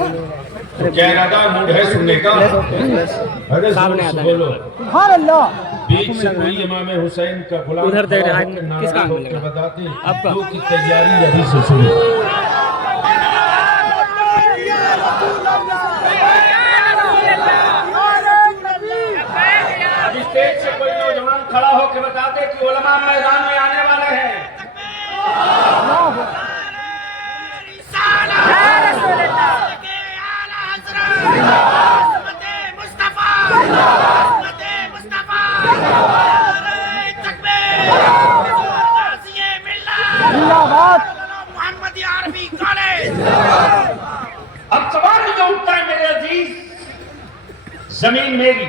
کیا ارادہ موڈ ہے سننے کا؟ سامنے آتا ہے سبحان اللہ. بیچ سے کوئی امام حسین کا غلام ادھر دیکھ رہے ہیں، کھڑا ہو کے کس نعرہ کام ٹھوک میں کے لگا؟ بتاتے آپ کا؟ دو کی تیاری ابھی سے شروع. اب اسٹیج سے کوئی نوجوان کھڑا ہو کے بتاتے کہ علماء میدان میں آنے والے ہیں. اب سوال یہ اٹھتا ہے میرے عزیز، زمین میری،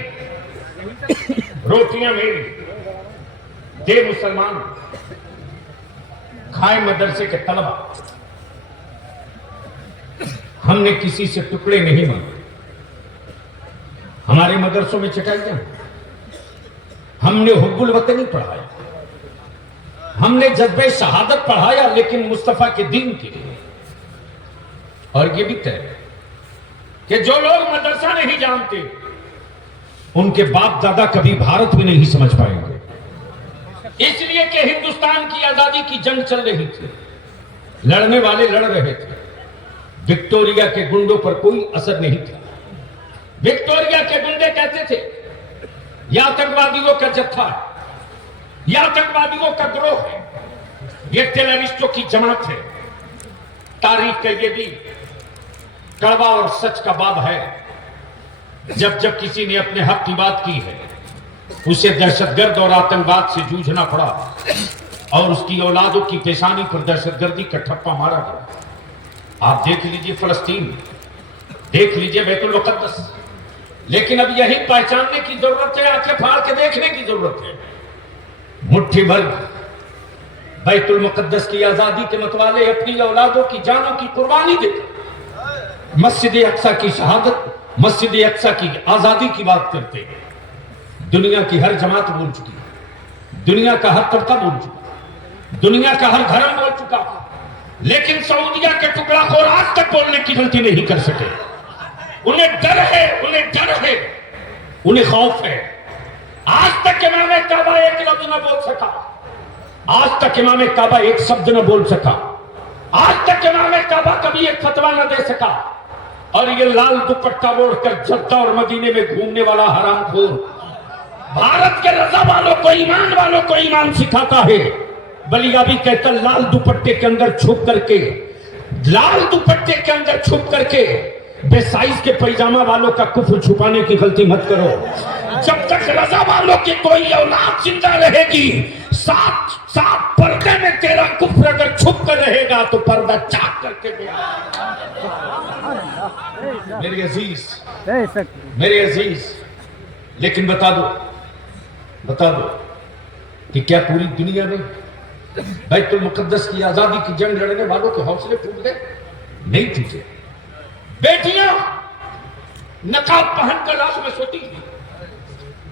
روٹیاں میری، دے مسلمان، کھائے مدرسے کے طلبہ. ہم نے کسی سے ٹکڑے نہیں مانگے. ہمارے مدرسوں میں چٹائیاں، ہم نے حب الوطنی پڑھایا، ہم نے جذبہ شہادت پڑھایا، لیکن مصطفیٰ کے دین کے لیے. اور یہ بھی طے کہ جو لوگ مدرسہ نہیں جانتے ان کے باپ دادا کبھی بھارت بھی نہیں سمجھ پائیں گے. اس لیے کہ ہندوستان کی آزادی کی جنگ چل رہی تھی، لڑنے والے لڑ رہے تھے. وکٹوریا کے گنڈوں پر کوئی اثر نہیں تھا. وکٹوریا کے گنڈے کہتے تھے یہ آتنکوادیوں کا جتھا ہے، یہ آتنکوادیوں کا گروہ ہے، یہ ٹیررسٹوں کی جماعت ہے. تاریخ کا یہ بھی کڑوا اور سچ کا باب ہے. جب جب کسی نے اپنے حق کی بات کی ہے اسے دہشت گرد اور آتنکواد سے جوجھنا پڑا اور اس کی اولادوں کی پیشانی پر دہشت گردی کا ٹھپا مارا گیا. آپ دیکھ لیجئے فلسطین، دیکھ لیجئے بیت المقدس. لیکن اب یہی پہچاننے کی ضرورت ہے، آنکھیں پھاڑ کے دیکھنے کی ضرورت ہے. مٹھی بھر بیت المقدس کی آزادی کے متوالے اپنی اولادوں کی جانوں کی قربانی دیتے، مسجد اقصیٰ کی شہادت، مسجد اقصیٰ کی آزادی کی بات کرتے. دنیا کی ہر جماعت بول چکی، دنیا کا ہر طبقہ بول چکا، دنیا کا ہر دھرم بول چکا، لیکن سعودیہ کے ٹکڑا خور آج تک بولنے کی غلطی نہیں کر سکے. انہیں ڈر ہے، انہیں ڈر ہے، انہیں خوف ہے. آج تک امام کعبہ ایک لفظ نہ بول سکا، آج تک امام کعبہ ایک شبد نہ بول سکا، آج تک امام کعبہ کبھی ایک فتویٰ نہ دے سکا. اور یہ لال دوپٹہ اوڑھ کر جدہ اور مدینے میں گھومنے والا حرام خور بھارت کے رضا والوں کو، ایمان والوں کو ایمان سکھاتا ہے. بلیا بھی کہتا لال دوپٹے کے اندر چھپ کر کے، لال دوپٹے کے اندر چھپ کر کے بے سائز کے پیجامہ والوں کا کفر چھپانے کی غلطی مت کرو. جب تک رضا والوں کی کوئی اولاد زندہ رہے گی، ساتھ پردے میں تیرا کفر اگر چھپ کر رہے گا تو پردہ چاک کر کے دے. میرے عزیز، میرے عزیز، لیکن بتا دو کہ کیا پوری دنیا میں بیت المقدس کی آزادی کی جنگ لڑنے والوں کے حوصلے ٹوٹ گئے؟ نہیں ٹوٹے. بیٹیاں نقاب پہن کر رات میں سوتی ہیں.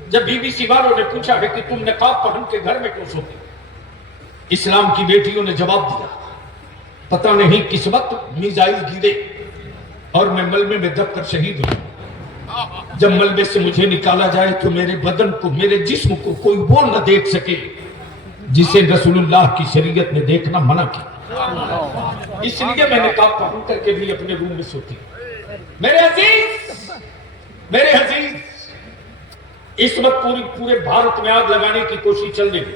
جب بی بی سی والوں نے پوچھا ہے کہ تم نقاب پہن کے گھر میں کیوں سوتی، اسلام کی بیٹیوں نے جواب دیا پتہ نہیں کس وقت میزائل گرے اور میں ملبے میں دب کر شہید ہوں. جب ملبے سے مجھے نکالا جائے تو میرے بدن کو، میرے جسم کو کوئی وہ نہ دیکھ سکے جسے رسول اللہ کی شریعت نے دیکھنا منع کیا. اس لیے میں نقاب پہن کر کے بھی اپنے روم میں سوتی. میرے عزیز، میرے عزیز، اس وقت پورے بھارت میں آگ لگانے کی کوشش چل رہی ہے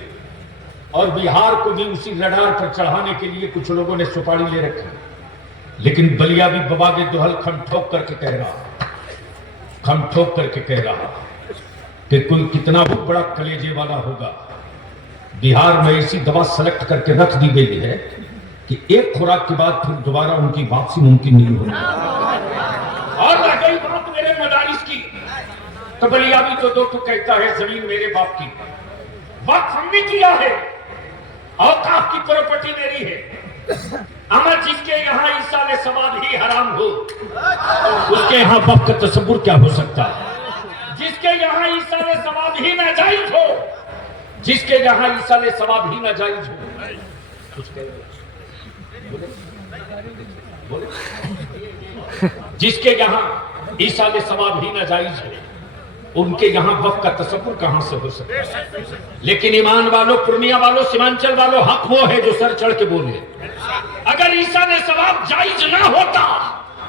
اور بہار کو بھی اسی رڈار پر چڑھانے کے لیے کچھ لوگوں نے سپاڑی لے رکھی. لیکن بلیا بھی ببا کے دوہل کھم ٹھوک کر کے کہہ رہا کہ کوئی کتنا بڑا کلیجے والا ہوگا. بہار میں ایسی دوا سلیکٹ کر کے رکھ دی گئی ہے کہ ایک خوراک کے بعد پھر دوبارہ ان کی واپسی ممکن نہیں ہوگی. اور رہ گئی بات میرے مدارس کی تو بلیا بھی تو دو کہتا ہے زمین میرے باپ کی، وقت ہم نے کیا ہے، اوقاف کی پراپرٹی میری ہے. اما جس کے یہاں ایصال ثواب ہی حرام ہو اس کے یہاں وقت کا تصور کیا ہو سکتا ہے؟ جس کے یہاں ایصال ثواب ہی ناجائز ہو، جس کے یہاں ایصال ثواب ہی ناجائز ہو، جس کے یہاں ایصال ثواب ہی ناجائز ہے، ان کے یہاں وقت کا تصور کہاں سے ہو سکتا ہے؟ لیکن ایمان والوں، پورنیہ والوں، سیمانچل والوں، حق وہ ہے جو سر چڑھ کے بولے۔ اگر ایصال ثواب جائز نہ ہوتا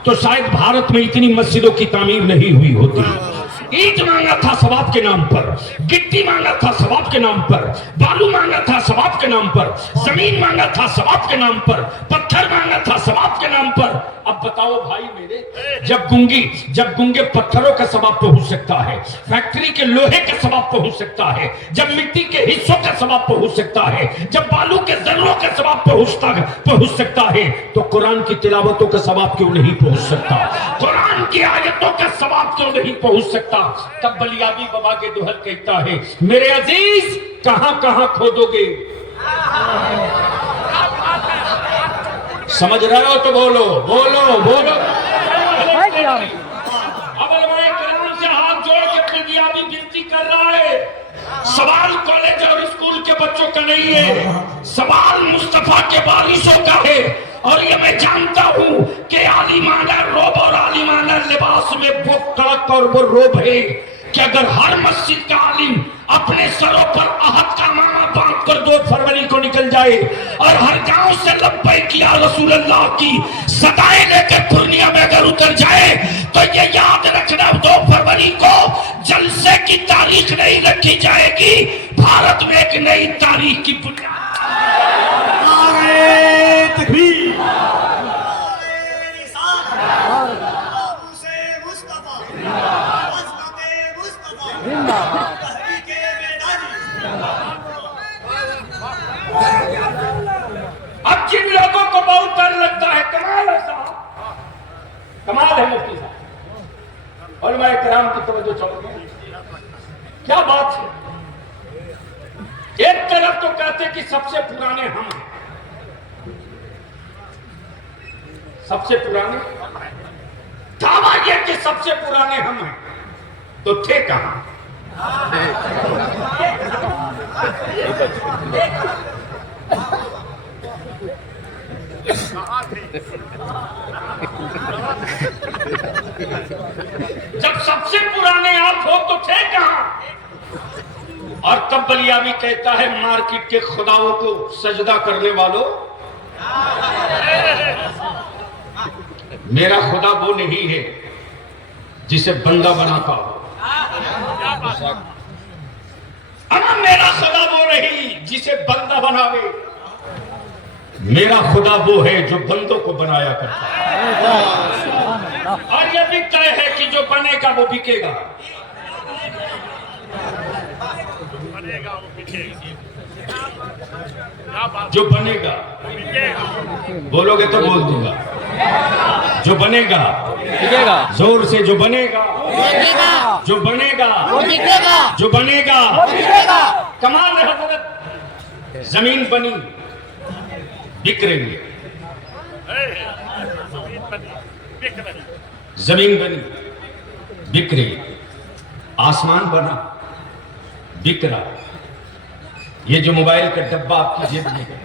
تو شاید بھارت میں اتنی مسجدوں کی تعمیر نہیں ہوئی ہوتی۔ اینٹ مانگا تھا ثواب کے نام پر، گٹی مانگا تھا ثواب کے نام پر، بالو مانگا تھا ثواب کے نام پر، زمین مانگا تھا ثواب کے نام پر، پتھر مانگا تھا ثواب کے نام پر۔ اب بتاؤ بھائی میرے، جب گنگے پتھروں کا ثواب پہنچ سکتا ہے، فیکٹری کے لوہے کا ثواب پہنچ سکتا ہے، جب مٹی کے حصوں کا ثواب پہنچ سکتا ہے، جب بالو کے ذروں کا ثواب پہنچ سکتا ہے، تو قرآن کی تلاوتوں کا ثواب کیوں نہیں پہنچ سکتا؟ قرآن کی آیتوں کا ثواب کیوں نہیں پہنچ سکتا؟ تب بلیابی بابا کے دوہر کہتا ہے، میرے عزیز کہاں کہاں کھودو گے؟ سمجھ رہے ہو تو بولو بولو بولو۔ اب علماء کرام سے ہاتھ جوڑ کے بلیابی بنتی کر رہا ہے، سوال کالج اور اسکول کے بچوں کا نہیں ہے، سوال مصطفیٰ کے وارثوں کا ہے۔ اور یہ میں جانتا ہوں کہ عالمانہ روب اور عالمانہ لباس میں وہ کڑک اور وہ روب ہے کہ اگر ہر مسجد کا عالم اپنے سروں پر عہد کا امامہ باندھ کر 2 فروری کو نکل جائے اور ہر گاؤں سے لبیک یا رسول اللہ کی صدائیں لے کے پورنیہ میں اگر اتر جائے تو یہ یاد رکھنا 2 فروری کو جلسے کی تاریخ نہیں رکھی جائے گی، بھارت میں ایک نئی تاریخ کی بنیاد۔ اب جن لوگوں کو بہت ڈر لگتا ہے، کمال ہے صاحب، کمال ہے مفتی صاحب، علماء کرام کی توجہ چاہتے ہیں، کیا بات ہے؟ ایک طرف تو کہتے کہ سب سے پرانے ہم ہیں، سب سے پرانے دعویٰ یہ کہ سب سے پرانے ہم ہیں، تو تھے کہاں؟ جب سب سے پرانے آپ ہو تو تھے کہاں؟ اور تب بلیابی کہتا ہے مارکیٹ کے خداؤں کو سجدہ کرنے والوں، میرا خدا وہ نہیں ہے جسے بندہ بناتا ہو، میرا خدا وہ نہیں جسے بندہ بناوے، میرا خدا وہ ہے جو بندوں کو بنایا کرتا ہے۔ اور یہ بھی طے ہے کہ جو بنے گا وہ بکے گا، جو بنے گا، بولو گے تو بول دوں گا، جو بنے گا زور سے، جو بنے گا، جو بنے گا، جو بنے گا۔ کمال ہے حضرت، زمین بنی بک رہی ہے، زمین بنی بک رہی ہے، آسمان بنا بک رہا ہے۔ یہ جو موبائل کا ڈبہ آپ کی جیب میں ہے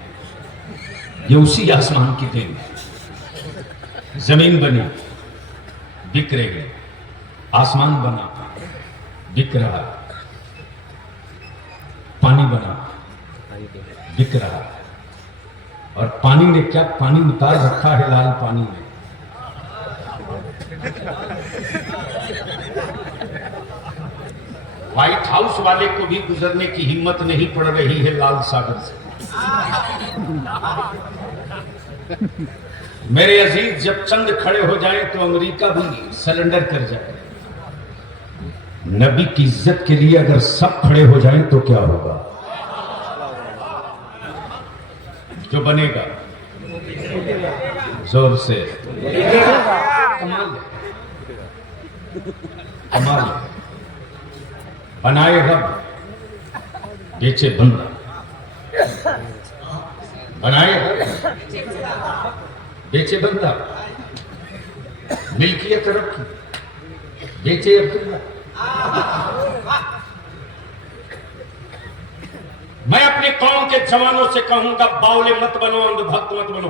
یہ اسی آسمان کی دین ہے۔ زمین بنی بک رہی ہے، آسمان بنا بک رہا ہے، پانی بنا بک رہا ہے، اور پانی نے کیا پانی اتار رکھا ہے لال پانی میں، وائٹ ہاؤس والے کو بھی گزرنے کی ہمت نہیں پڑ رہی ہے لال ساگر سے۔ میرے عزیز جب چند کھڑے ہو جائیں تو امریکہ بھی سرنڈر کر جائے، نبی کی عزت کے لیے اگر سب کھڑے ہو جائیں تو کیا ہوگا؟ جو بنے گا زور سے، کمال ہے، کمال ہے۔ بنائے رب بیچے بندہ، بنائے رب بیچے بندہ، ملکیت رب کی بیچے عبداللہ۔ میں اپنی قوم کے جوانوں سے کہوں گا باولے مت بنو، اندھ بھکت مت بنو،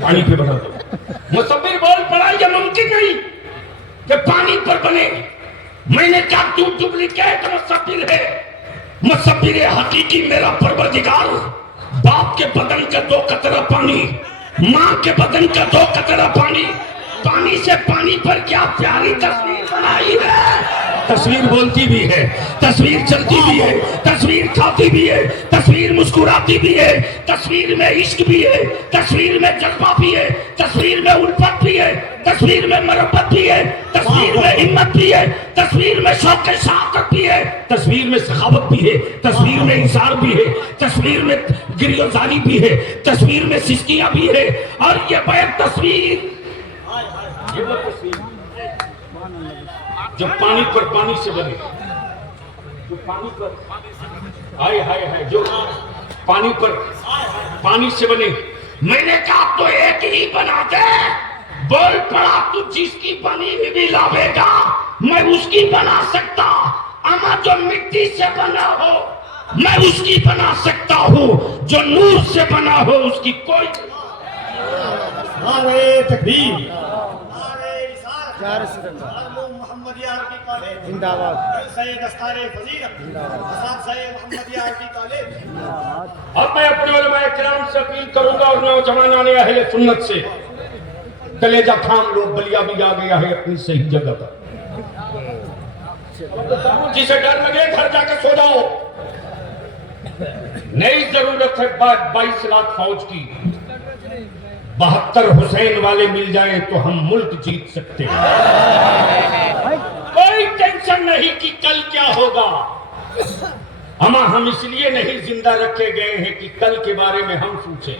پانی پہ بنا دو. مصور بول پڑا یہ ممکن نہیں کہ پانی پر بنے. میں نے کہا تو ڈپلیکیٹ مصور ہے. مصور حقیقی میرا پروردگار باپ کے بدن کا 2 قطرہ پانی, ماں کے بدن کا 2 قطرہ پانی, پانی سے پانی پر کیا پیاری تصویر بنائی ہے. تصویر بولتی بھی ہے, تصویر چلتی بھی ہے, تصویر کھاتی بھی ہے, تصویر مسکراتی بھی ہے, تصویر میں عشق بھی ہے, تصویر میں جذبہ بھی ہے, تصویر میں الفت بھی ہے, تصویر میں محبت بھی ہے, تصویر میں ہمت بھی ہے, تصویر میں شوق شہادت بھی ہے, تصویر میں سخاوت بھی ہے, تصویر میں انصار بھی ہے, تصویر میں گریزانی بھی ہے, تصویر میں سسکیاں بھی ہے. اور یہ بیک تصویر جو پانی پر پانی سے بنے, جو پانی پر ہائے ہائے ہائے, جو پانی پر پانی سے بنے. میں نے کہا تو ایک ہی بنا دے. بول پڑا تو جس کی بنی ہوئی بھی لاوے گا میں اس کی بنا سکتا, اما جو مٹی سے بنا ہو میں اس کی بنا سکتا ہوں, جو نور سے بنا ہو اس کی کوئی. نعرہ تکبیر, محمدیہ عربی کالج زندہ باد. سید استار فضیلت اساتذہ محمدیہ عربی کالج. اب میں اپنے علماء کرام سے اپیل کروں گا اور نوجوانان اہل سنت سے, کلیجہ تھام لو, بلیا بھی آ گیا ہے اپنی صحیح جگہ پر. جسے ڈر لگے گھر جا کے سو جاؤ. نئی ضرورت ہے 22 لاکھ فوج کی. 72 حسین والے مل جائیں تو ہم ملک جیت سکتے ہیں. کوئی ٹینشن نہیں کہ کل کیا ہوگا. اما ہم اس لیے نہیں زندہ رکھے گئے ہیں کہ کل کے بارے میں ہم سوچیں.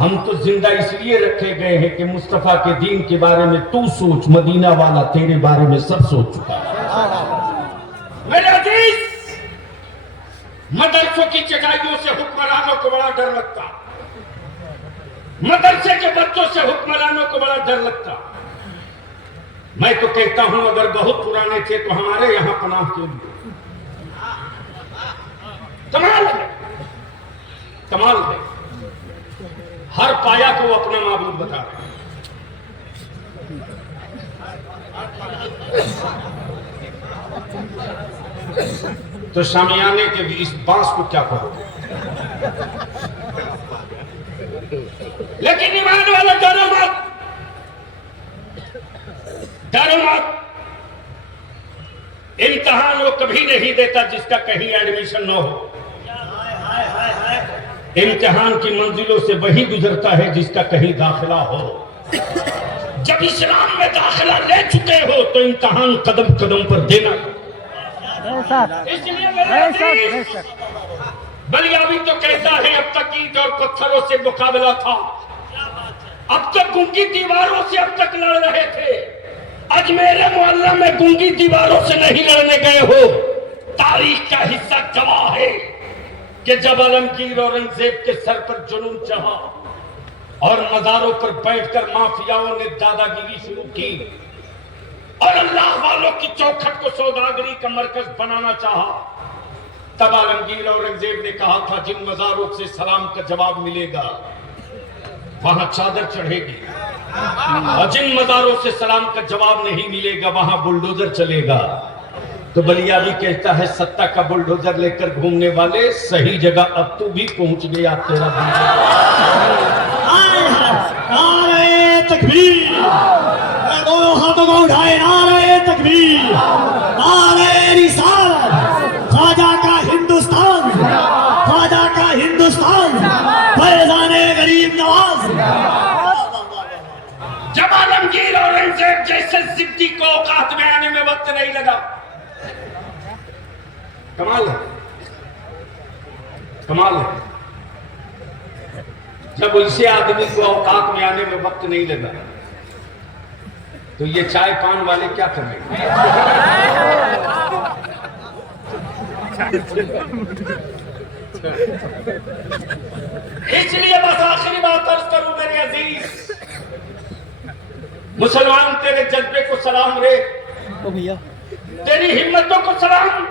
ہم تو زندہ اس لیے رکھے گئے ہیں کہ مصطفیٰ کے دین کے بارے میں تو سوچ, مدینہ والا تیرے بارے میں سب سوچ چکا ہے. میرے عزیز, مدرسوں کی چٹائیوں سے حکمرانوں کو بڑا ڈر لگتا, مدرسے کے بچوں سے حکمرانوں کو بڑا ڈر لگتا. میں تو کہتا ہوں اگر بہت پرانے تھے تو ہمارے یہاں پناہ کے لیے. کمال ہے, کمال ہے. ہر پایا کو وہ اپنا معبود بتا رہے ہیں. تو شامیانے کے بھی اس باس کو کیا کہو گے. لیکن ایمان والا ڈرو مت, ڈرو مت. امتحان وہ کبھی نہیں دیتا جس کا کہیں ایڈمیشن نہ ہو. امتحان کی منزلوں سے وہی گزرتا ہے جس کا کہیں داخلہ ہو. جب اسلام میں داخلہ لے چکے ہو تو امتحان قدم قدم پر دینا. اس لیے میرے عزیز, بلیاوی تو کہتا ہے اب تک اینٹ اور پتھروں سے مقابلہ تھا, اب تک گنگی دیواروں سے اب تک لڑ رہے تھے. آج میرے محلہ میں گنگی دیواروں سے نہیں لڑنے گئے ہو. تاریخ کا حصہ گواہ ہے کہ جب عالمگیر اورنگزیب کے سر پر جنون چڑھا اور مزاروں پر بیٹھ کر مافیاؤں نے دادا گیری شروع کی اور اللہ والوں کی چوکھٹ کو سوداگری کا مرکز بنانا چاہا, تب عالمگیر اورنگزیب نے کہا تھا جن مزاروں سے سلام کا جواب ملے گا وہاں چادر چڑھے گی, اور جن مزاروں سے سلام کا جواب نہیں ملے گا وہاں بلڈوزر چلے گا. تو بلیاوی کہتا ہے ستا کا بلڈوزر لے کر گھومنے والے صحیح جگہ اب تو بھی پہنچ گیا, تیرا نعرہ تکبیر, دونوں ہاتھوں کو اٹھائے. نعرہ تکبیر, نعرہ رسالت, خواجہ کا ہندوستان, خواجہ کا ہندوستان, فیضان غریب نواز. جب عالمگیر اورنگزیب جیسے ضدی کو اوقات میں آنے میں وقت نہیں لگا. کمال ہے, کمال ہے. جب اسے آدمی کو اوقات میں آنے میں وقت نہیں لگا تو یہ چائے پان والے کیا کر رہے ہیں. اس لیے بس آخری بات عرض کروں میرے عزیز, مسلمان تیرے جذبے کو سلام رے, تیری ہمتوں کو سلام,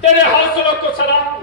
تیرے حوصلوں کو سلام.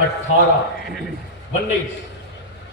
18-19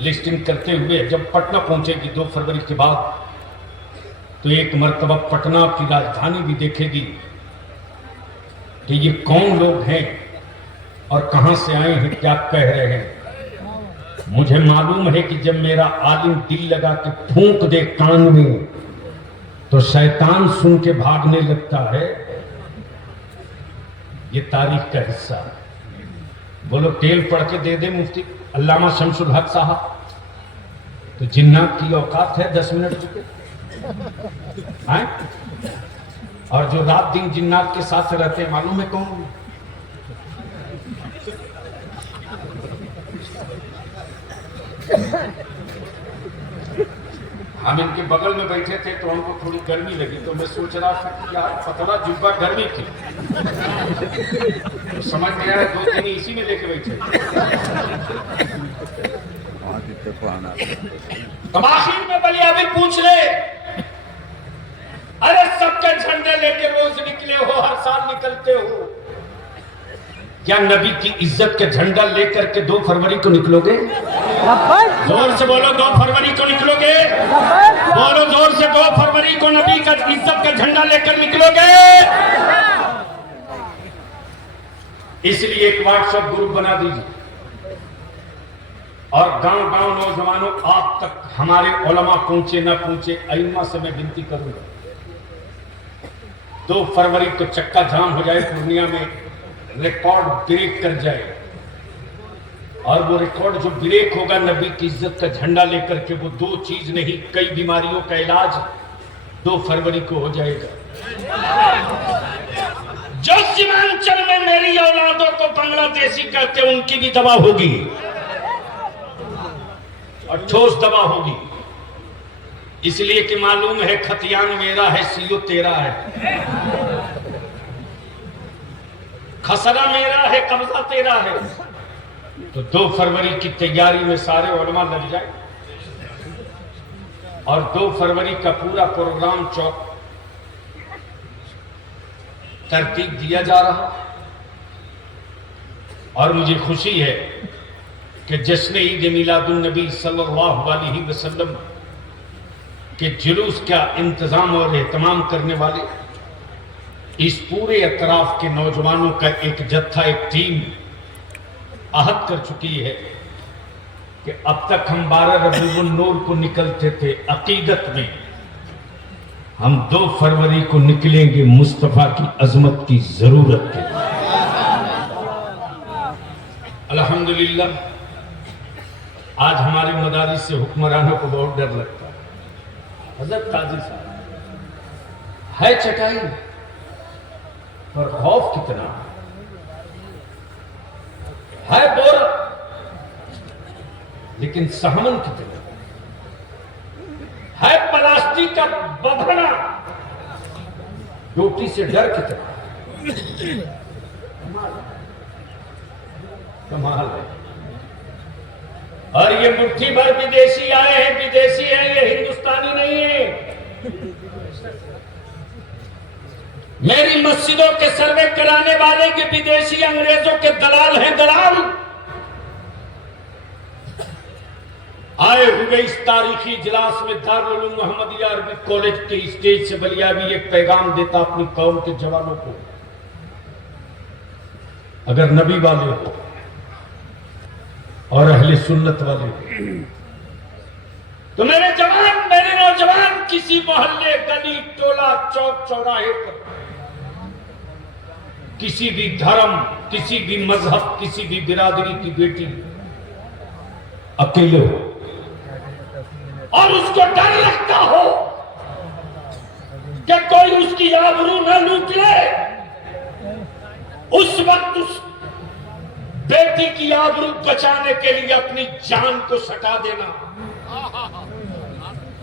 لسٹنگ کرتے ہوئے جب پٹنہ پہنچے گی 2 فروری کے بعد تو ایک مرتبہ پٹنہ کی راجدھانی بھی دیکھے گی کہ یہ کون لوگ ہیں اور کہاں سے آئے ہیں، کیا کہہ رہے ہیں۔ مجھے معلوم ہے کہ جب میرا عالم دل لگا کے پھونک دے کان میں تو شیطان سن کے بھاگنے لگتا ہے۔ یہ تاریخ کا حصہ ہے۔ بولو ٹیل پڑھ کے دے دے مفتی علامہ شمس الحق صاحب تو جنات کی اوقات ہے 10 منٹ چکے ہیں؟ اور جو رات دن جنات کے ساتھ رہتے ہیں معلوم ہے کون؟ ہم ان کے بغل میں بیٹھے تھے تو ہم کو تھوڑی گرمی لگی تو میں سوچ رہا تھا کہ یار پتلا جبہ گرمی تھی تو سمجھ گیا ہے 2 دن اسی میں لے کے بیٹھے۔ تباخیر میں بلیابر پوچھ لے، ارے سب کے جھنڈے لے کے روز نکلے ہو، ہر سال نکلتے ہو، کیا نبی کی عزت کے جھنڈا لے کر کے 2 فروری کو نکلو گے؟ زور سے بولو 2 فروری کو نکلو گے؟ بولو زور سے 2 فروری کو نبی کا عزت کا جھنڈا لے کر نکلو گے؟ اس لیے ایک واٹس ایپ گروپ بنا دیجیے اور گاؤں گاؤں نوجوانوں آپ تک ہمارے علماء پہنچے نہ پہنچے، ائمہ سے میں بنتی کروں گا 2 فروری کو چکا جام ہو جائے پورنیہ میں، ریکارڈ بریک کر جائے، اور وہ ریکارڈ جو بریک ہوگا نبی کی عزت کا جھنڈا لے کر کے، وہ 2 چیز نہیں کئی بیماریوں کا علاج 2 فروری کو ہو جائے گا۔ جو سیمانچل میں میری اولادوں کو بنگلہ دیشی کہتے ان کی بھی دوا ہوگی اور ٹھوس دوا ہوگی، اس لیے کہ معلوم ہے کھتیان میرا ہے سیو تیرا ہے، خسرہ میرا ہے قبضہ تیرا ہے۔ تو 2 فروری کی تیاری میں سارے علماء لگ جائیں اور 2 فروری کا پورا پروگرام چوک ترتیب دیا جا رہا، اور مجھے خوشی ہے کہ جشن عید میلاد النبی صلی اللہ علیہ وسلم کے جلوس کا انتظام اور اہتمام کرنے والے اس پورے اطراف کے نوجوانوں کا ایک جتھا، ایک ٹیم عہد کر چکی ہے کہ اب تک ہم 12 ربیع النور کو نکلتے تھے، عقیدت میں ہم 2 فروری کو نکلیں گے مصطفیٰ کی عظمت کی ضرورت کے لیے۔ الحمدللہ آج ہمارے مدارس سے حکمرانوں کو بہت ڈر لگتا ہے۔ حضرت قاضی صاحب ہے چٹائی اور خوف کتنا ہے، بور لیکن سہمن کتنا ہے، پلاسٹک کا ببھنا ڈیوٹی سے ڈر کتنا، کمال ہے۔ اور یہ مٹھی بھر بدیسی آئے ہیں، بدیسی ہیں، یہ ہندوستانی نہیں ہیں۔ میری مسجدوں کے سروے کرانے والے کے بدیسی انگریزوں کے دلال ہیں، دلال۔ آئے ہوئے اس تاریخی اجلاس میں دارالعلوم محمدیہ عربی کالج کے اسٹیج سے بلیابی ایک پیغام دیتا اپنی قوم کے جوانوں کو، اگر نبی والے ہو اور اہل سنت والے ہو تو میرے جوان، میرے نوجوان، کسی محلے، گلی، ٹولہ، چوک، چوراہے پر کسی بھی دھرم، کسی بھی مذہب، کسی بھی برادری کی بیٹی اکیلے ہو اور اس کو ڈر لگتا ہو کہ کوئی اس کی آبرو نہ لوٹ لے، اس وقت اس بیٹی کی آبرو بچانے کے لیے اپنی جان کو سٹا دینا،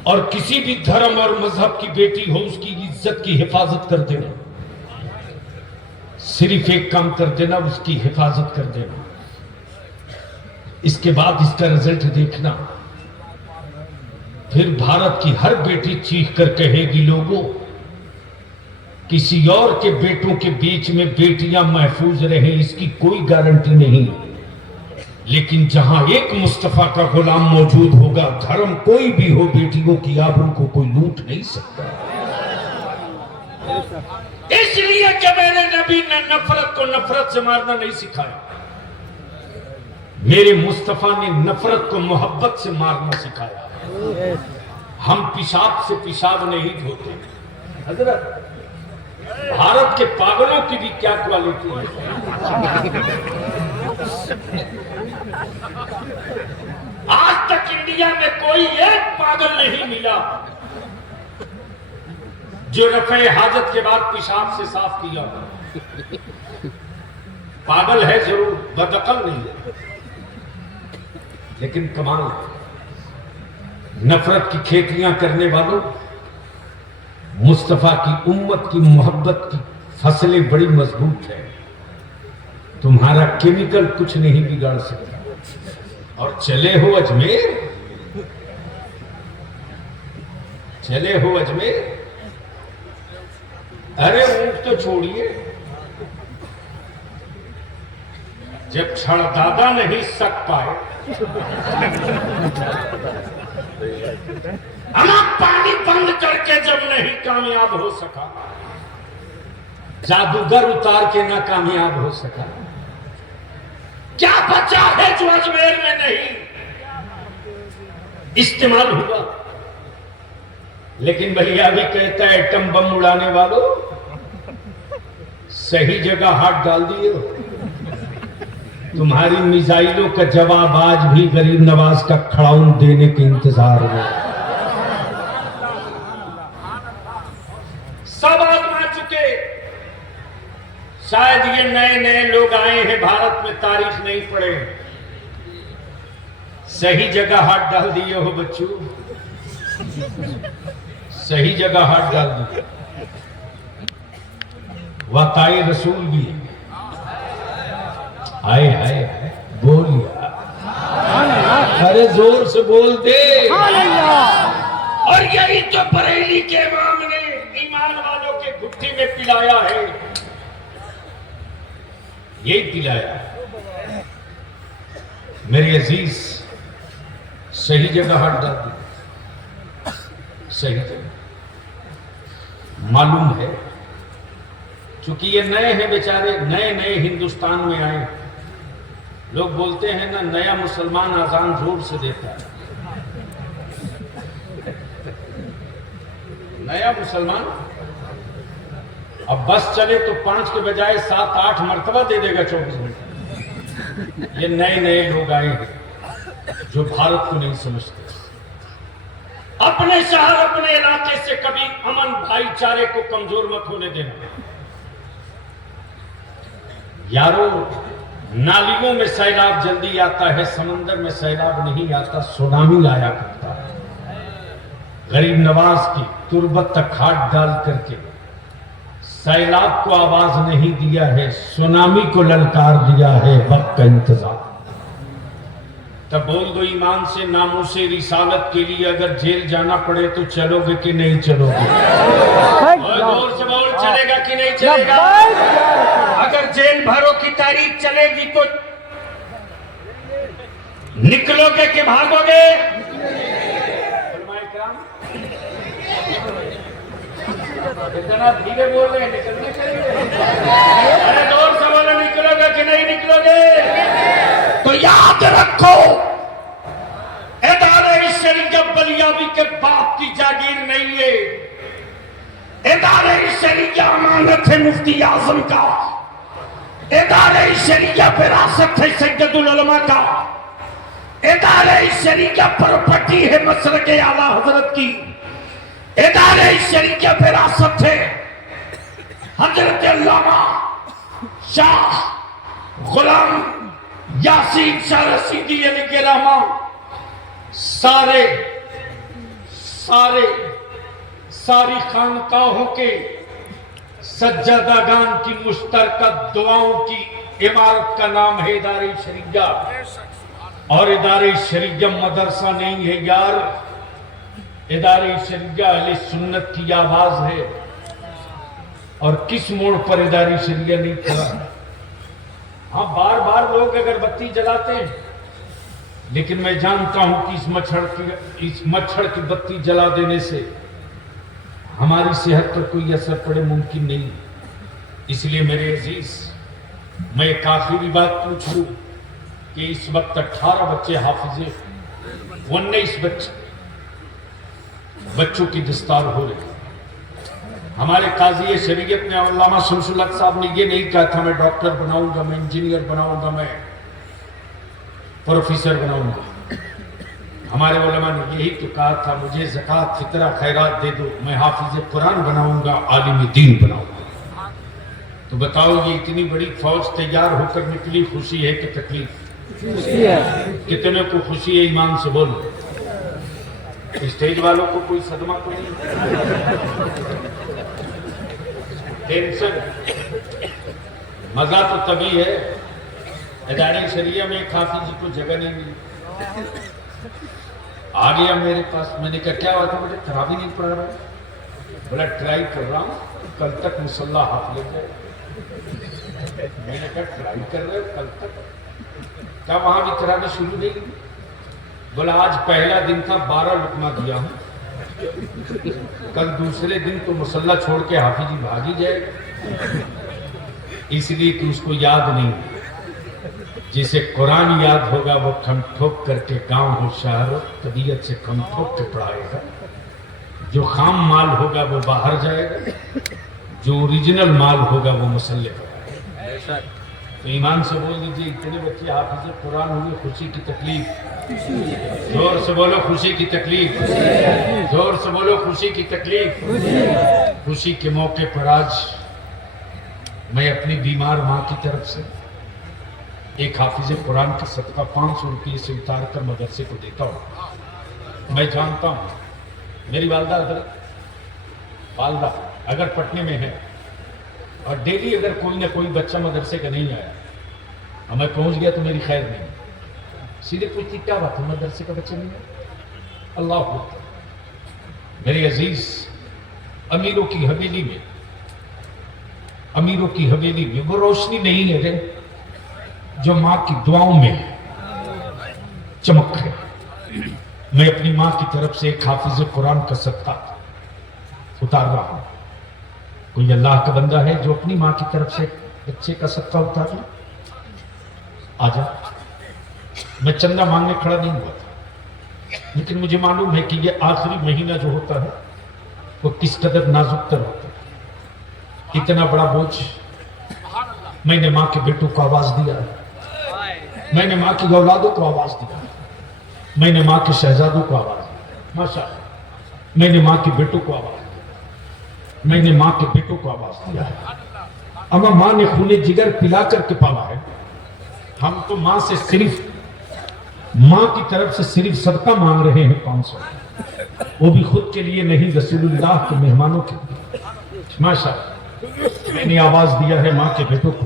اور کسی بھی دھرم اور مذہب کی بیٹی ہو اس کی عزت کی حفاظت کر دینا، صرف ایک کام کر دینا، اس کی حفاظت کر دینا۔ اس کے بعد اس کا رزلٹ دیکھنا، پھر بھارت کی ہر بیٹی چیخ کر کہے گی، لوگوں کسی اور کے بیٹوں کے بیچ میں بیٹیاں محفوظ رہیں اس کی کوئی گارنٹی نہیں، لیکن جہاں ایک مصطفیٰ کا غلام موجود ہوگا، دھرم کوئی بھی ہو، بیٹیوں کی آبرو کو کوئی لوٹ نہیں سکتا۔ اس لیے کہ میرے نبی نے نفرت کو نفرت سے مارنا نہیں سکھایا، میرے مصطفیٰ نے نفرت کو محبت سے مارنا سکھایا۔ ہم پیشاب سے پیشاب نہیں دھوتے۔ حضرت بھارت کے پاگلوں کی بھی کیا کوالٹی ہے؟ آج تک انڈیا میں کوئی ایک پاگل نہیں ملا جو رفع حاجت کے بعد پیشاب سے صاف کیا۔ پاگل ہے ضرور، بدعقل نہیں ہے، لیکن کمال ہے۔ نفرت کی کھیتیاں کرنے والوں، مصطفیٰ کی امت کی محبت کی فصلیں بڑی مضبوط ہیں، تمہارا کیمیکل کچھ نہیں بگاڑ سکتا۔ اور چلے ہو اجمیر، چلے ہو اجمیر، ارے اونٹ تو چھوڑیے، جب چھڑ دادا نہیں سک پائے، پانی بند کر کے جب نہیں کامیاب ہو سکا، جادوگر اتار کے نہ کامیاب ہو سکا، کیا بچا ہے جو اجمیر میں نہیں استعمال ہوا؟ لیکن بھیا بھی کہتا ہے ایٹم بم اڑانے والوں صحیح جگہ ہاتھ ڈال دیے ہو، تمہاری میزائلوں کا جواب آج بھی غریب نواز کا کھڑاؤن دینے کے انتظار میں۔ سب آزما چکے، شاید یہ نئے نئے لوگ آئے ہیں بھارت میں، تاریخ نہیں پڑھے، صحیح جگہ ہاتھ ڈال دیے ہو بچوں، صحیح جگہ ہاتھ ڈال دیے۔ وقائے رسول بھی آئے آئے آئے بولیا، ارے زور سے بول دے۔ اور یہی تو بریلی کے امام نے ایمان والوں کے گھٹی میں پلایا ہے، یہی پلایا۔ میرے عزیز، صحیح جگہ ہاتھ ڈال دی، صحیح جگہ۔ معلوم ہے چونکہ یہ نئے ہیں بیچارے، نئے نئے ہندوستان میں آئے، لوگ بولتے ہیں نا نیا مسلمان اذان زور سے دیتا ہے، نیا مسلمان اب بس چلے تو 5 کے بجائے 7-8 مرتبہ دے دے گا 24 گھنٹے۔ یہ نئے نئے لوگ آئے ہیں جو بھارت کو نہیں سمجھتے، اپنے شہر اپنے علاقے سے کبھی امن بھائی چارے کو کمزور مت ہونے دینا۔ یارو، نالیوں میں سیلاب جلدی آتا ہے، سمندر میں سیلاب نہیں آتا، سونامی آیا کرتا ہے۔ غریب نواز کی تربت تک ہاتھ ڈال کر کے سیلاب کو آواز نہیں دیا ہے، سونامی کو للکار دیا ہے، وقت کا انتظار۔ تب بول دو ایمان سے، ناموس رسالت کے لیے اگر جیل جانا پڑے تو چلو گے کہ نہیں چلو گے؟ اور سے بول، چلے گا کہ نہیں چلے گا؟ اگر جیل بھروں کی تاریخ چلے گی تو نکلو گے کہ بھاگو گے؟ علماء کرام اتنا دھیرے بول رہے ہیں، نکلنے کے لیے؟ ارے دور سے بولے، نکلو گے کہ نہیں نکلو گے؟ تو یاد رکھو، ادارے شریعہ بلیابی کے باپ کی جاگیر نہیں ہے، ادارے شریعہ امانت ہے مفتی اعظم کا، ادارے شریعہ وراثت ہے سید العلماء کا، ادارے شریعہ پراپرٹی ہے مسلک اعلیٰ حضرت کی، ادارے شریعہ وراثت ہے حضرت علامہ شاہ غلام یاسین شاہ رشیدی علیہ کے رحمہ۔ ساری خانقاہوں کے سجادگان کی مشترکہ دعاؤں کی عمارت کا نام ہے ادارہ شریعہ، اور ادارہ شریعہ مدرسہ نہیں ہے یار، ادارہ شریعہ اہل سنت کی آواز ہے۔ اور کس موڑ پر ادارہ شریعہ نہیں کھڑا؟ ہاں، بار بار لوگ اگر بتی جلاتے ہیں لیکن میں جانتا ہوں کہ اس مچھر کی بتی جلا دینے سے ہماری صحت پر کوئی اثر پڑے ممکن نہیں. اس لیے میرے عزیز میں ایک آخری بات پوچھ لوں کہ اس وقت 18 بچے حافظ 19 بچوں کی دستار ہو رہی. ہمارے قاضی شریعت نے علامہ شمس الحق صاحب نے یہ نہیں کہا تھا میں ڈاکٹر بناؤں گا، میں انجینئر بناؤں گا، میں پروفیسر بناؤں گا. ہمارے علماء نے یہی تو کہا تھا مجھے زکوٰۃ فطرہ خیرات دے دو، میں حافظ قرآن بناؤں گا، عالم دین بناؤں گا. تو بتاؤ یہ اتنی بڑی فوج تیار ہو کر نکلی، خوشی ہے کہ تکلیف؟ کتنے کو خوشی ہے؟ ایمان سے بولو. اسٹیج والوں کو کوئی صدمہ تو نہیں؟ ٹینشن؟ مزہ تو تبھی ہے ادارے شریعہ میں ایک حافظ جی کو جگہ نہیں ملی. آ گیا میرے پاس، میں نے کہا کیا ہوا تھا؟ مجھے خرابی نہیں پڑ رہا ہے، بڑا ٹرائی کر رہا ہوں کل تک مسلح ہاتھ لے جائے. میں نے کہا ٹرائی کر رہے ہو کل تک؟ کیا وہاں بھی خرابی شروع نہیں ہوئی؟ بولا آج پہلا دن تھا 12 لقمہ دیا ہوں، کل دوسرے دن تو مسلح چھوڑ کے حافظ جی بھاگی جائے گا. اس لیے کہ اس کو یاد نہیں. جسے قرآن یاد ہوگا وہ کھم ٹھوک کر کے گاؤں ہو شہر طبیعت سے کھم ٹھوک کے پڑھائے گا. جو خام مال ہوگا وہ باہر جائے گا، جو اوریجنل مال ہوگا وہ مسلح پڑھائے گا. تو ایمان سے بول دیجیے اتنے بچے حافظ قرآن ہوئے، خوشی کی تکلیف؟ زور سے بولو خوشی کی تکلیف، زور سے بولو خوشی کی تکلیف. خوشی کے موقع پر آج میں اپنی بیمار ماں کی طرف سے ایک حافظ قرآن کا صدقہ 500 روپئے سے اتار کر مدرسے کو دیتا ہوں. میں جانتا ہوں میری والدہ اگر پٹنے میں ہے اور ڈیلی اگر کوئی نہ کوئی بچہ مدرسے کا نہیں آیا اور میں پہنچ گیا تو میری خیر نہیں. سیدھے پوچھتی کیا بات ہے مدرسے کا بچہ نہیں ہے؟ اللہ اکبر. میرے عزیز امیروں کی حویلی میں وہ روشنی نہیں ہے جو ماں کی دعاؤں میں چمک ہے. میں اپنی ماں کی طرف سے ایک حافظ قرآن کا صدقہ اتار رہا ہوں. کوئی اللہ کا بندہ ہے جو اپنی ماں کی طرف سے بچے کا صدقہ اتار لے؟ آجا. میں چندہ مانگنے کھڑا نہیں ہوا تھا، لیکن مجھے معلوم ہے کہ یہ آخری مہینہ جو ہوتا ہے وہ کس قدر نازک تر ہوتا ہے. اتنا بڑا بوجھ میں نے ماں کے بیٹوں کو آواز دیا ہے، میں نے ماں کی اولادوں کو آواز دیا ہے، میں نے ماں کے شہزادوں کو آواز دیا. ماشاءاللہ میں نے ماں کے بیٹوں کو آواز دیا، میں نے ماں کے بیٹوں کو آواز دیا ہے. اما ماں نے خون جگر پلا کر کے پالا ہے. ہم تو ماں سے صرف ماں کی طرف سے صرف صدقہ مانگ رہے ہیں 500، وہ بھی خود کے لیے نہیں، رسول اللہ کے مہمانوں کے لیے. ماشاءاللہ میں نے آواز دیا ہے ماں کے بیٹوں کو،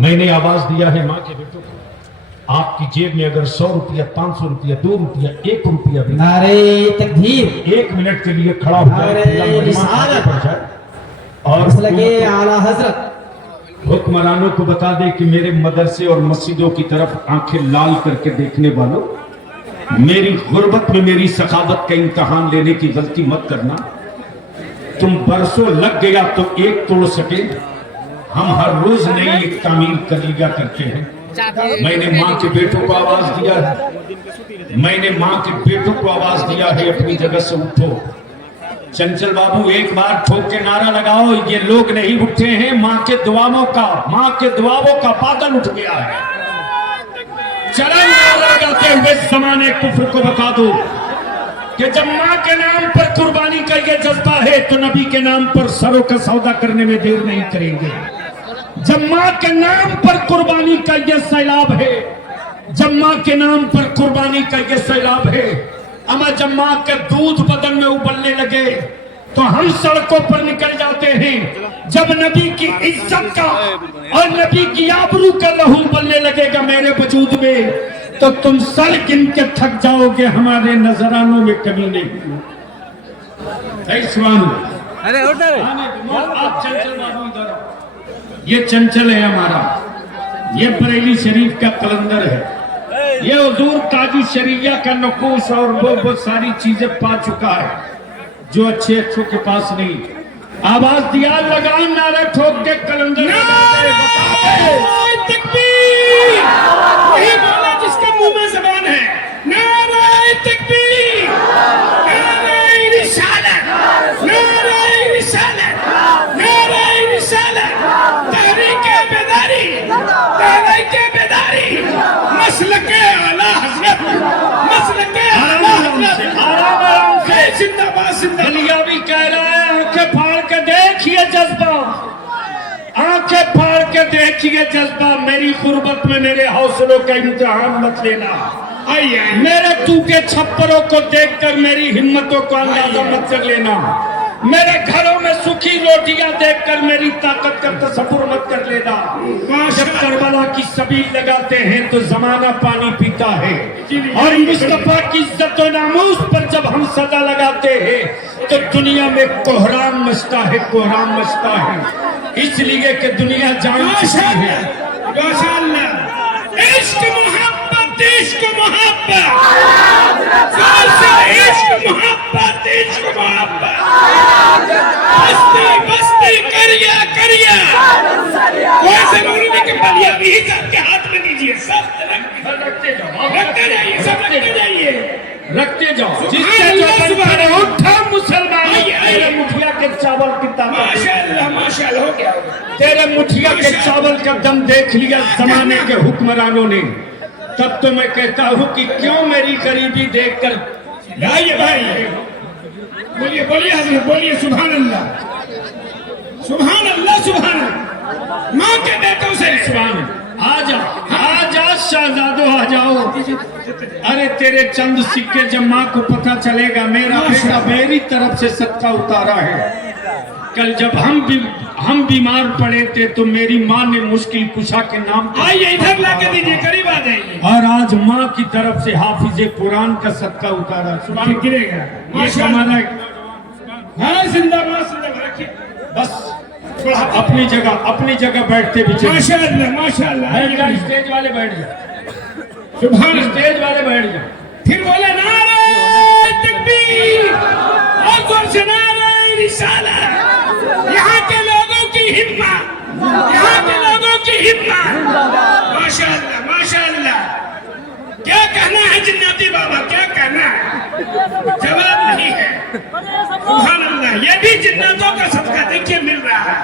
میں نے آواز دیا ہے ماں کے بیٹوں کو. آپ کی جیب میں اگر 100 روپیہ 500 روپیہ 2 روپیہ 1 روپیہ بھی نعرہ تکبیر، 1 منٹ کے لیے کھڑا ہو جائے اور اعلیٰ حضرت حکمرانوں کو بتا دے کہ میرے مدرسے اور مسجدوں کی طرف آنکھیں لال کر کے دیکھنے والوں، میری غربت میں میری سخاوت کا امتحان لینے کی غلطی مت کرنا. تم برسوں لگ گیا تو ایک توڑ سکے، ہم ہر روز نئی ایک تعمیر کر لیا کرتے ہیں. میں نے ماں کے بیٹوں کو آواز دیا ہے، میں نے ماں کے بیٹوں کو آواز دیا ہے اپنی جگہ سے اٹھو. چنچل بابو ایک بار ٹھوک کے نعرہ لگاؤ، یہ لوگ نہیں اٹھے ہیں، ماں کے دعاؤں کا بادل اٹھ گیا ہے. چلا نعرہ لگاتے ہوئے زمانے کفر کو بتا دو کہ جب ماں کے نام پر قربانی کا یہ جذبہ ہے تو نبی کے نام پر سروں کا سودا کرنے میں دیر نہیں کریں گے. جب ماں کے نام پر قربانی کا یہ سیلاب ہے، جب ماں کے نام پر قربانی کا یہ سیلاب ہے، اما جب ماں کے دودھ بدن میں ابلنے لگے تو ہم سڑکوں پر نکل جاتے ہیں. جب نبی کی عزت کا اور نبی کی آبرو کا لہو ابلنے لگے گا میرے وجود میں تو تم سر گن کے تھک جاؤ گے، ہمارے نذرانوں میں کمی نہیں. آپ چنچل بابو ادھر، یہ چنچل ہے ہمارا، یہ بریلی شریف کا قلندر ہے. یہ حضور تاج شریعہ کا نقوش اور وہ ساری چیزیں پا چکا ہے جو اچھے اچھوں کے پاس نہیں. آواز دیا لگا نعرہ ٹھوک کے کلندر تکبیر. یہ بولا جس کے منہ میں زبان ہے. نعرہ تکبیر. نعرہ رسالت. نعرہ رسالت. نعرہ رسالت. تحریک بیداری. تحریک بیداری. مسلک اعلیٰ حضرت. مسلک اعلیٰ حضرت. آرام سے زندہ باد زندہ باد. دلیا بھی کہہ رہا ہے آنکھیں پھاڑ کے دیکھیے جذبہ. آنکھیں پھاڑ کے دیکھیے جذبہ. میری غربت میں میرے حوصلوں کا امتحان مت لینا. آئیے میرے ٹوٹے چھپروں کو دیکھ کر میری ہمتوں کو اندازہ مت کر لینا. میرے گھروں میں سوکھی روٹیاں دیکھ کر میری طاقت کا تصور مت کر لینا. جب کربلا کی سبیل لگاتے ہیں تو زمانہ پانی پیتا ہے اور مصطفیٰ کی عزت و ناموس پر جب ہم سزا لگاتے ہیں تو دنیا میں کوہرام مچتا ہے. کوہرام مچتا ہے اس لیے کہ دنیا جان چکی ہے. ماشاءاللہ. عشق محبت عشق محبت. عشق محبت عشق محبت. بستی بستی کریا کریا. کوئی ضروری نہیں کہ بلیا بھی سب کے ہاتھ میں دیجیے. سب رکھتے جاؤ رکھتے جائیے. سب رکھتے جائیے. رکھتے جاؤ. جس سے جو بن کرے اٹھا مسلمان. تیرے مٹھیا کے چاول کی طاقت. ماشاءاللہ ماشاءاللہ. ہو گیا تیرے مٹھیا کے چاول کا دم دیکھ لیا زمانے کے حکمرانوں نے. تب تو میں کہتا ہوں کہ کیوں میری غریبی دیکھ کر. آئیے بھائی. بولیے بولیے حضرت بولیے. سبحان اللہ سبحان اللہ سبحان اللہ. ماں کے بیٹوں سے سبحان آ جا شہزادو آ جاؤ. ارے تیرے چند سکے جب ماں کو پتہ چلے گا میرا بیٹا میری طرف سے صدقہ اتارا ہے. کل جب ہم بیمار پڑے تھے تو میری ماں نے مشکل کشا کے نام پر. آئیے ادھر لا کے دیجیے. قریب آ جائیے. اور آج ماں کی طرف سے حافظ قرآن کا صدقہ اتارا. سبحان گرے گا. یہ ہمارا ہاں زندہ باد زندہ باد. رکھیے بس اپنی جگہ بیٹھتے بھی چلے. ماشاءاللہ ماشاءاللہ. بیٹھ جا. اسٹیج والے بیٹھ جا. سبحان اللہ. اسٹیج والے بیٹھ جا. پھر بولے نعرہ تکبیر. اور زور سے نعرہ رسالت. یہاں کے لوگوں کی ہمت. یہاں کے لوگوں کی ہمت. ماشاءاللہ ماشاءاللہ. کیا کہنا ہے جناتی بابا کیا کہنا ہے. جواب نہیں ہے. سبحان اللہ. یہ بھی جناتوں کا صدقہ دیکھیے مل رہا ہے.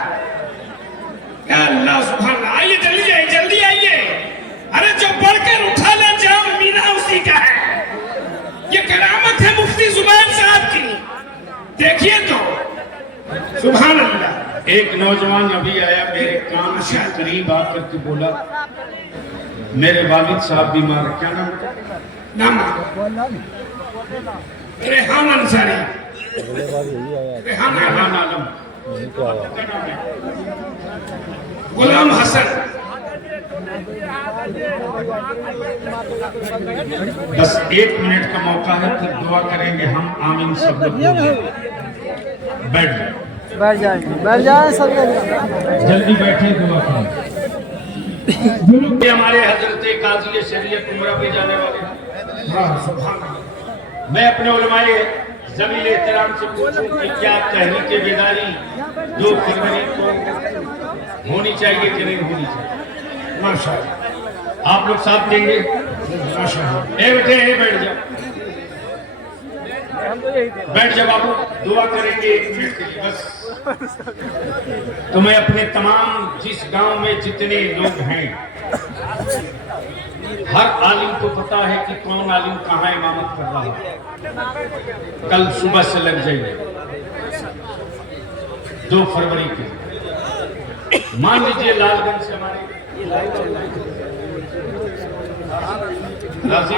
یا اللہ سبحان اللہ. آئیے جلدی آئیے جلدی آئیے. ارے جو پڑھ کر اٹھا لے جام مینا اسی کا ہے. یہ کرامت ہے مفتی زبیر صاحب کی. دیکھیے تو سبحان اللہ. ایک نوجوان ابھی آیا میرے کان سے قریب آ کر کے بولا میرے والد صاحب بیمار ہے. کیا نام ہے؟ نام ریحان انصاری. ریحان عالم. غلام حسن. بس 1 منٹ کا موقع ہے پھر دعا کریں گے ہم. آمین سب لوگ. بیٹھ جائیں. بیٹھ جائیں سب. جلدی بیٹھے دعا کریں. یہ ہمارے حضرت قاضی شریعت عمرہ پہ جانے والے ہیں. میں اپنے علماء ذویل احترام سے پوچھوں کہ کیا تحریک بیداری 2 فروری کو ہونی چاہیے کہ نہیں ہونی چاہیے. ماشاءاللہ. آپ لوگ ساتھ دیں گے. اے بیٹے اے بیٹھ جا. بیٹھ جا بابو. دعا کریں گے 1 منٹ کے لیے بس. تو میں اپنے تمام جس گاؤں میں جتنے لوگ ہیں ہر عالم کو پتا ہے کہ کون عالم کہاں امامت کر رہا ہے. کل صبح سے لگ جائیے 2 فروری کے. مان لیجیے لال گنج سے ہمارے راضی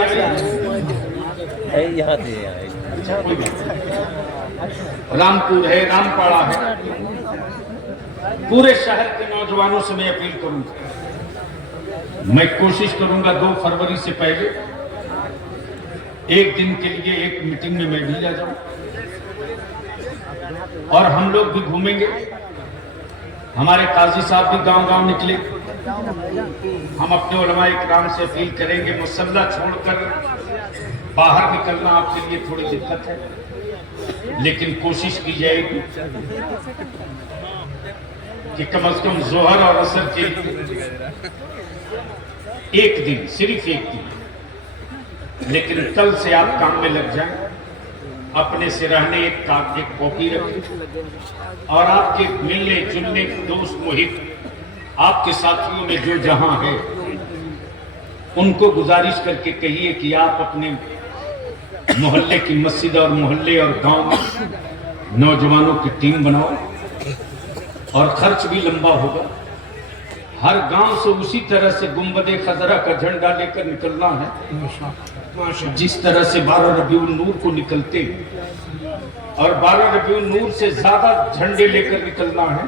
رامپور ہے رامپاڑا ہے. پورے شہر کے نوجوانوں سے میں اپیل کروں گا. میں کوشش کروں گا 2 فروری سے پہلے 1 دن کے لیے ایک میٹنگ میں بھی آ جاؤں اور ہم لوگ بھی گھومیں گے. ہمارے قاضی صاحب بھی گاؤں گاؤں نکلے. ہم اپنے علماء اکرام سے اپیل کریں گے مسلح چھوڑ کر باہر نکلنا آپ کے لیے تھوڑی دقت ہے، لیکن کوشش کی جائے گی کہ کم از کم ظہر اور عصر کے ایک دن، صرف ایک دن، لیکن کل سے آپ کام میں لگ جائیں، اپنے سراہنے ایک کاپی رکھیں اور آپ کے ملنے جلنے دوست محیط آپ کے ساتھیوں میں جو جہاں ہے ان کو گزارش کر کے کہیے کہ آپ اپنے محلے کی مسجد اور محلے اور گاؤں میں نوجوانوں کی ٹیم بناؤ، اور خرچ بھی لمبا ہوگا۔ ہر گاؤں سے اسی طرح سے گنبد خضرا کا جھنڈا لے کر نکلنا ہے جس طرح سے 12 ربیع النور کو نکلتے، اور 12 ربیع النور سے زیادہ جھنڈے لے کر نکلنا ہے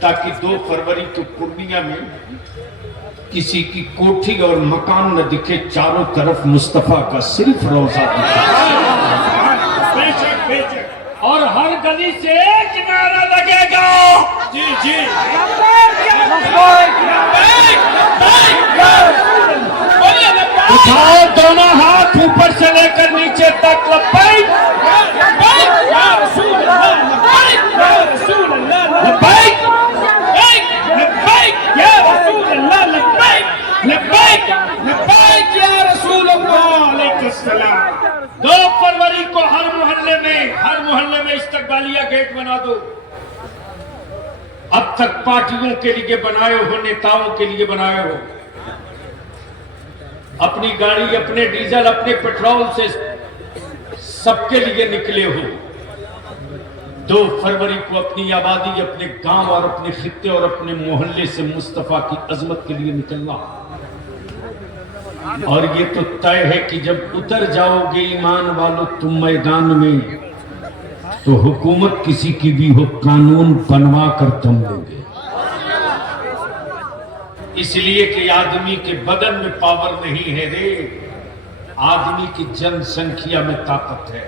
تاکہ 2 فروری کو پورنیہ میں کسی کی کوٹھی اور مکان نہ دکھے، چاروں طرف مصطفیٰ کا صرف روضہ دکھے، اور ہر گلی سے ایک نعرہ لگے گا، جی جی اٹھاؤ دونوں ہاتھ اوپر سے لے کر نیچے تک، لبیک یا رسول اللہ، لبیک لبیک یا رسول اللہ، لبیک لبیک لبیک یا رسول اللہ علیہ السلام۔ 2 فروری کو ہر محلے میں استقبالیہ گیٹ بنا دو۔ اب تک پارٹیوں کے لیے بنائے ہو، نیتاؤں کے لیے بنائے ہو، اپنی گاڑی، اپنے ڈیزل، اپنے پیٹرول سے سب کے لیے نکلے ہو۔ 2 فروری کو اپنی آبادی، اپنے گاؤں اور اپنے خطے اور اپنے محلے سے مصطفیٰ کی عظمت کے لیے نکلنا، اور یہ تو طے ہے کہ جب اتر جاؤ گے ایمان والو تم میدان میں تو حکومت کسی کی بھی ہو قانون بنوا کر تم لو گے، اس لیے کہ آدمی کے بدن میں پاور نہیں ہے رے، آدمی کی جن سنکھیا میں طاقت ہے۔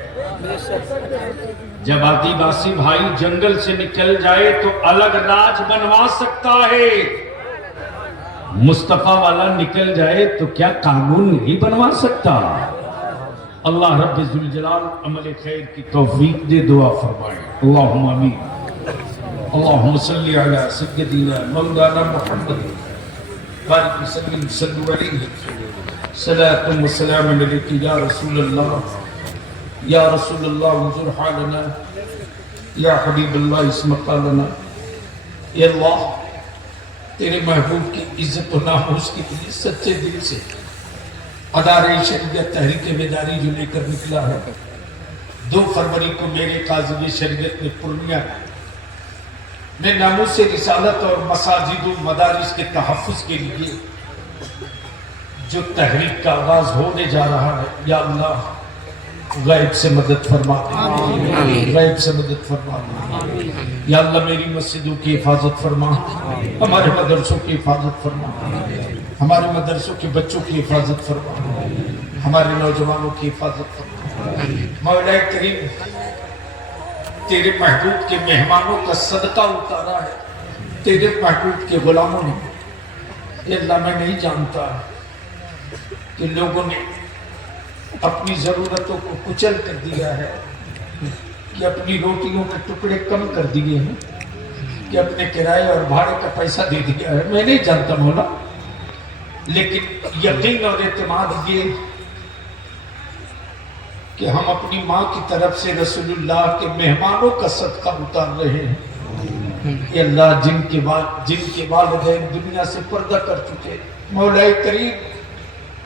جب آدیواسی بھائی جنگل سے نکل جائے تو الگ راج بنوا سکتا ہے، مصطفیٰ والا نکل جائے تو کیا قانون نہیں بنوا سکتا؟ اللہ رب ذوالجلال عمل خیر کی توفیق دے، دعا فرمائے، اللہم آمین۔ اللہم صلی علی سیدنا مولانا محمد بارک وسلم، صلو علیہ، صلاۃ و سلام علیک یا رسول اللہ، یا رسول اللہ انظر حالنا، یا حبیب اللہ اسمع قالنا۔ اے اللہ، تیرے محبوب کی عزت و ناموس کے لیے سچے دل سے ادارے شریعت تحریک بیداری جو لے کر نکلا ہے، 2 فروری کو میرے قاضی شریعت نے پورنیہ میں ناموس رسالت اور مساجد و مدارس کے تحفظ کے لیے جو تحریک کا آغاز ہونے جا رہا ہے، یا اللہ غیب سے مدد فرما دے، غیب سے مدد فرما دے، یا اللہ میری مسجدوں کی حفاظت فرما، ہمارے مدرسوں کی حفاظت فرما، ہمارے مدرسوں کے بچوں کی حفاظت فرما، ہمارے نوجوانوں کی حفاظت فرما۔ مولا کریم، تیرے محبوب کے مہمانوں کا صدقہ اتارا ہے تیرے محبوب کے غلاموں نے۔ اے اللہ، میں نہیں جانتا کہ لوگوں نے اپنی ضرورتوں کو کچل کر دیا ہے، کہ اپنی روٹیوں کے ٹکڑے کم کر دیے ہیں، کہ اپنے کرائے اور بھاڑے کا پیسہ دے دیا ہے، میں نہیں جانتا مولا، لیکن یقین اور اعتماد یہ کہ ہم اپنی ماں کی طرف سے رسول اللہ کے مہمانوں کا صدقہ اتار رہے ہیں۔ کہ اللہ جن کے والدین دنیا سے پردہ کر چکے، مولا کریم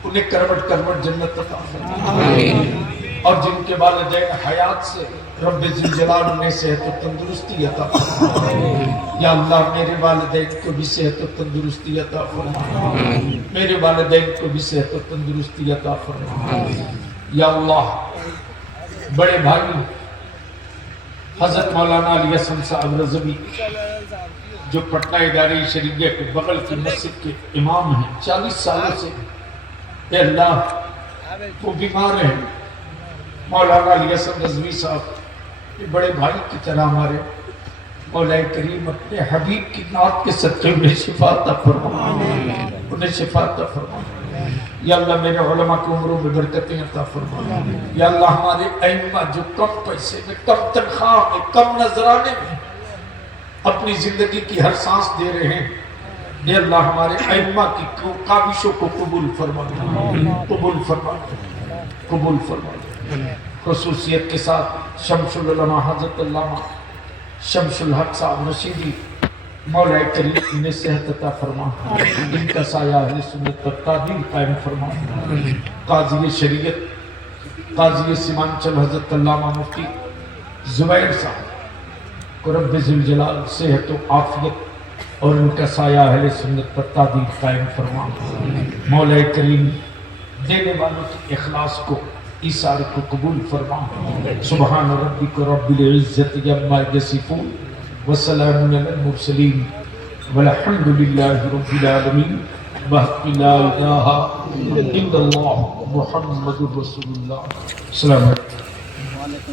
انہیں کروٹ کروٹ جنت عطا فرما، اور جن کے والدین حیات سے رب ذوالجلال انہیں صحت و تندرستی عطا فرما۔ یا اللہ میرے والدین کو بھی صحت و تندرستی عطا فرما، میرے والدین کو بھی صحت و تندرستی عطا فرما۔ یا اللہ بڑے بھائی حضرت مولانا علی حسن صاحب رضوی جو پٹنہ ادارے شریعہ کے بغل کی مسجد کے امام ہیں 40 سالوں سے، اے اللہ وہ بیمار ہیں، مولانا علی حسن رضوی صاحب بڑے بھائی کی طرح ہمارے مولا کریم اپنے حبیب کی نعت کے صدقے انہیں شفا عطا فرما، انہیں شفا عطا فرما۔ یا اللہ میرے علماء کی عمروں میں برکتیں عطا فرما۔ یا اللہ ہمارے ائمہ جو کم پیسے میں، کم تنخواہ میں، کم نذرانے میں اپنی زندگی کی ہر سانس دے رہے ہیں، اے اللہ ہمارے ائمہ کی کاوشوں کو قبول فرما، قبول فرما، قبول فرما۔ خصوصیت کے ساتھ شمس العلماء حضرت علامہ شمس الحق صاحب رشیدی، مولا کریم انہیں صحت عطا فرما، ان کا سایہ اہل سنت پر تعدیل قائم فرما۔ قاضی شریعت قاضی سیمانچل حضرت علامہ مفتی زبیر صاحب کو رب ذوالجلال صحت و عافیت اور ان کا سایہ اہل سنت پر تعدیل قائم فرما۔ مولا کریم دینے والوں کی اخلاص کو، ایثار کو قبول فرما۔ سبحان ربک رب العزت عما یصفون وسلام علی المرسلین والحمد للہ رب العالمین۔ بحق لا الہ الا اللہ محمد رسول اللہ۔ السلام علیکم۔